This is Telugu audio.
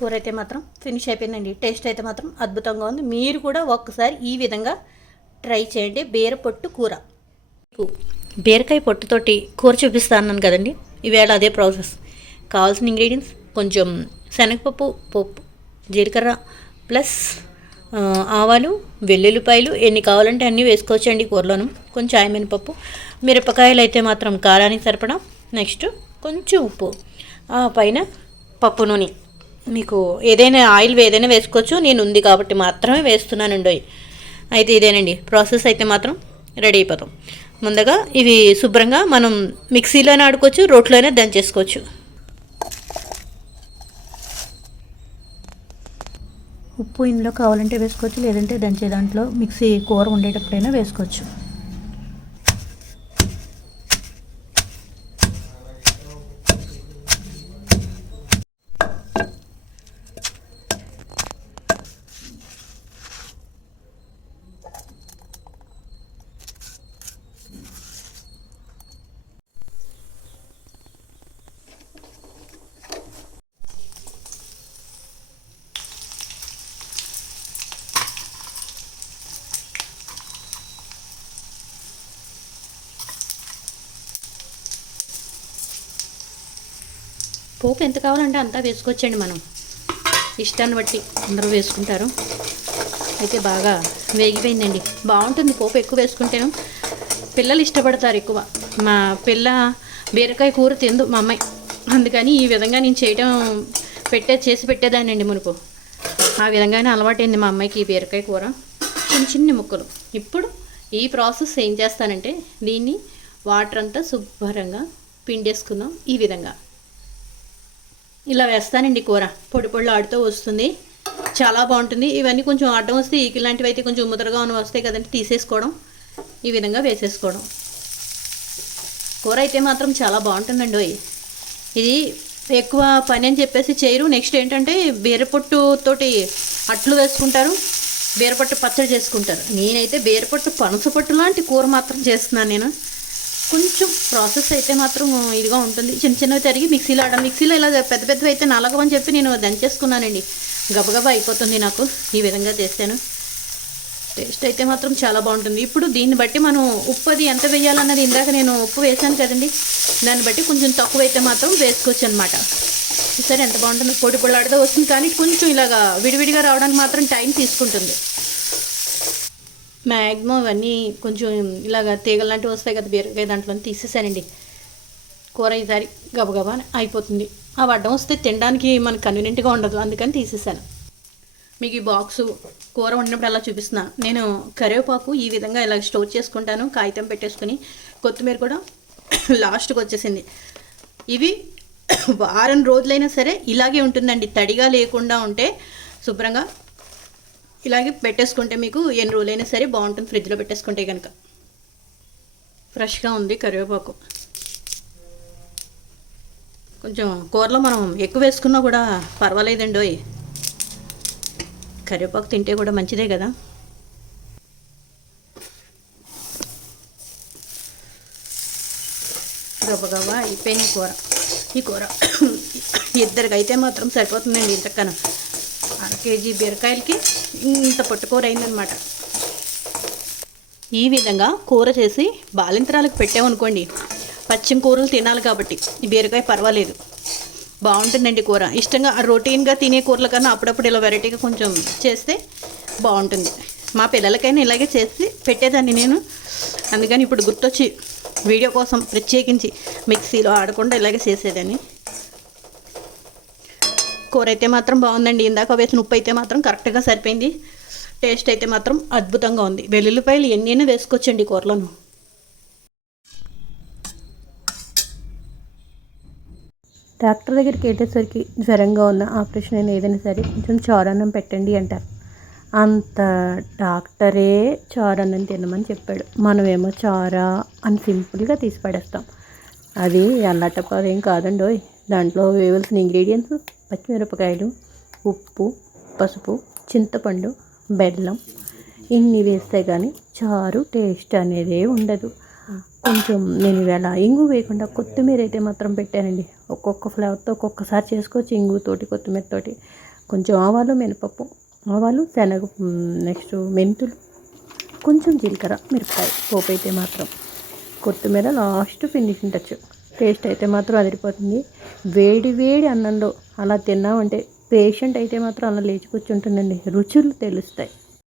కూర అయితే మాత్రం ఫినిష్ అయిపోయిందండి. టేస్ట్ అయితే మాత్రం అద్భుతంగా ఉంది. మీరు కూడా ఒక్కసారి ఈ విధంగా ట్రై చేయండి. బీరపొట్టు కూర. బీరకాయ పొట్టుతోటి కూర చూపిస్తాను కదండి. ఈవేళ అదే ప్రాసెస్. కావాల్సిన ఇంగ్రీడియంట్స్ కొంచెం శనగపప్పు, పప్పు, జీలకర్ర ప్లస్ ఆవాలు, వెల్లుల్లిపాయలు ఎన్ని కావాలంటే అన్నీ వేసుకోవచ్చండి కూరలోను. కొంచెం ఆయమినపప్పు, మిరపకాయలు అయితే మాత్రం కారానికి సరిపడా, నెక్స్ట్ కొంచెం ఉప్పు, పైన పప్పు నూనె. మీకు ఏదైనా ఆయిల్ ఏదైనా వేసుకోవచ్చు. నేను ఉంది కాబట్టి మాత్రమే వేస్తున్నానండి. అయితే ఇదేనండి ప్రాసెస్. అయితే మాత్రం రెడీ అయిపోతాం. ముందుగా ఇవి శుభ్రంగా మనం మిక్సీలోనే ఆడుకోవచ్చు, రోట్లోనే దంచేసుకోవచ్చు. ఉప్పు ఇందులో కావాలంటే వేసుకోవచ్చు, లేదంటే దంచే దాంట్లో మిక్సీ కూర ఉండేటప్పుడైనా వేసుకోవచ్చు. పోపు ఎంత కావాలంటే అంతా వేసుకోవచ్చండి. మనం ఇష్టాన్ని బట్టి అందరూ వేసుకుంటారు. అయితే బాగా వేగిపోయిందండి. బాగుంటుంది పోపు ఎక్కువ వేసుకుంటేను. పిల్లలు ఇష్టపడతారు ఎక్కువ. మా పిల్ల బీరకాయ కూర తిందు మా అమ్మాయి. అందుకని ఈ విధంగా నేను చేసి పెట్టేదానండి మునుపు. ఆ విధంగానే అలవాటైంది మా అమ్మాయికి ఈ బీరకాయ కూర. చిన్న చిన్న ముక్కలు. ఇప్పుడు ఈ ప్రాసెస్ ఏం చేస్తానంటే దీన్ని వాటర్ అంతా శుభ్రంగా పిండేసుకుందాం. ఈ విధంగా ఇలా వేస్తానండి. కూర పొడి పొడిలో ఆడుతూ వస్తుంది, చాలా బాగుంటుంది. ఇవన్నీ కొంచెం అడ్డం వస్తే ఇలాంటివి అయితే కొంచెం ముద్రగా ఉన్న వస్తాయి కదండి, తీసేసుకోవడం, ఈ విధంగా వేసేసుకోవడం. కూర అయితే మాత్రం చాలా బాగుంటుందండి. ఇది ఎక్కువ పని అని చెప్పేసి చేయరు. నెక్స్ట్ ఏంటంటే బీరపొట్టుతోటి అట్లు వేసుకుంటారు, బీరపొట్టు పచ్చడి చేసుకుంటారు. నేనైతే బీరపొట్టు పనసపొట్టు లాంటి కూర మాత్రం చేస్తున్నాను నేను. కొంచెం ప్రాసెస్ అయితే మాత్రం ఇదిగా ఉంటుంది. చిన్న చిన్నవి తరిగి మిక్సీలో ఇలా పెద్ద పెద్దవి అయితే నలగవని చెప్పి నేను దంచేసుకున్నానండి. గబగబా అయిపోతుంది నాకు ఈ విధంగా చేస్తాను. టేస్ట్ అయితే మాత్రం చాలా బాగుంటుంది. ఇప్పుడు దీన్ని బట్టి మనం ఉప్పు అది ఎంత వేయాలన్నది ఇందాక నేను ఉప్పు వేసాను కదండి, దాన్ని బట్టి కొంచెం తక్కువ అయితే మాత్రం వేసుకోవచ్చు అనమాట. సరే ఎంత బాగుంటుంది, పొడి పొడిలాడుతూ వస్తుంది. కానీ కొంచెం ఇలాగా విడివిడిగా రావడానికి మాత్రం టైం తీసుకుంటుంది. మ్యాక్సిమం ఇవన్నీ కొంచెం ఇలాగ తీగలాంటివి వస్తాయి కదా బీరకాయ, దాంట్లో తీసేసానండి. కూర ఈసారి గబగబా అయిపోతుంది. ఆ అడ్డం వస్తే తినడానికి మనకు కన్వీనియంట్గా ఉండదు, అందుకని తీసేసాను. మీకు ఈ బాక్సు కూర వండినప్పుడు అలా చూపిస్తున్నాను. నేను కరివేపాకు ఈ విధంగా ఇలా స్టోర్ చేసుకుంటాను, కాగితం పెట్టేసుకుని. కొత్తిమీర కూడా లాస్ట్కి వచ్చేసింది. ఇవి వారం రోజులైనా సరే ఇలాగే ఉంటుందండి. తడిగా లేకుండా ఉంటే శుభ్రంగా ఇలాగే పెట్టేసుకుంటే మీకు ఎన్ని రోజులైనా సరే బాగుంటుంది. ఫ్రిడ్జ్లో పెట్టేసుకుంటే కనుక. ఫ్రెష్గా ఉంది కరివేపాకు. కొంచెం కూరలో మనం ఎక్కువ వేసుకున్నా కూడా పర్వాలేదండి. కరివేపాకు తింటే కూడా మంచిదే కదా. గబగబా అయిపోయింది కూర. ఈ కూర ఇద్దరికి అయితే మాత్రం సరిపోతుందండి. ఇంతకన్నా 1 కేజీ బీరకాయలకి ఇంత పొట్టుకూర అయిందనమాట. ఈ విధంగా కూర చేసి బాలింతరాలకు పెట్టామనుకోండి, పచ్చిమ కూరలు తినాలి కాబట్టి ఈ బీరకాయ పర్వాలేదు, బాగుంటుందండి కూర. ఇష్టంగా రొటీన్గా తినే కూరల కన్నా అప్పుడప్పుడు ఇలా వెరైటీగా కొంచెం చేస్తే బాగుంటుంది. మా పిల్లలకైనా ఇలాగే చేసి పెట్టేదాన్ని నేను. అందుకని ఇప్పుడు గుర్తొచ్చి వీడియో కోసం ప్రత్యేకించి మిక్సీలో ఆడకుండా ఇలాగే చేసేదాన్ని. కూర అయితే మాత్రం బాగుందండి. ఇందాక వేసిన ఉప్పు అయితే మాత్రం కరెక్ట్గా సరిపోయింది. టేస్ట్ అయితే మాత్రం అద్భుతంగా ఉంది. వెల్లుల్లిపాయలు ఎన్నైనా వేసుకోవచ్చండి కూరలోను. డాక్టర్ దగ్గరికి వెళ్ళేసరికి జ్వరంగా ఉన్న ఆపరేషన్ అయినా ఏదైనా సరే కొంచెం చారన్నం పెట్టండి అంటారు. అంత డాక్టరే చారన్నం తినమని చెప్పాడు. మనమేమో చారా అని సింపుల్గా తీసి పడేస్తాం. అది అల్లటప్పదేం కాదండి. దాంట్లో వేయవలసిన ఇంగ్రీడియంట్స్ పచ్చిమిరపకాయలు, ఉప్పు, పసుపు, చింతపండు, బెల్లం ఇన్ని వేస్తే కానీ చారు టేస్ట్ అనేది ఉండదు. కొంచెం నేను ఇవాళ ఇంగు వేయకుండా కొత్తిమీర అయితే మాత్రం పెట్టానండి. ఒక్కొక్క ఫ్లేవర్తో ఒక్కొక్కసారి చేసుకోవచ్చు. ఇంగుతోటి కొత్తిమీరతోటి కొంచెం ఆవాలు మినపప్పు, ఆవాలు శనగ, నెక్స్ట్ మెంతులు, కొంచెం జీలకర్ర, మిరపకాయ పోపు అయితే మాత్రం, కొత్తిమీర లాస్ట్ ఫినిషింగ్ టచ్. టేస్ట్ అయితే మాత్రం అదిరిపోతుంది. వేడి వేడి అన్నంలో అలా తిన్నామంటే పేషెంట్ అయితే మాత్రం అలా లేచి కూర్చుంటుందండి. రుచులు తెలుస్తాయి.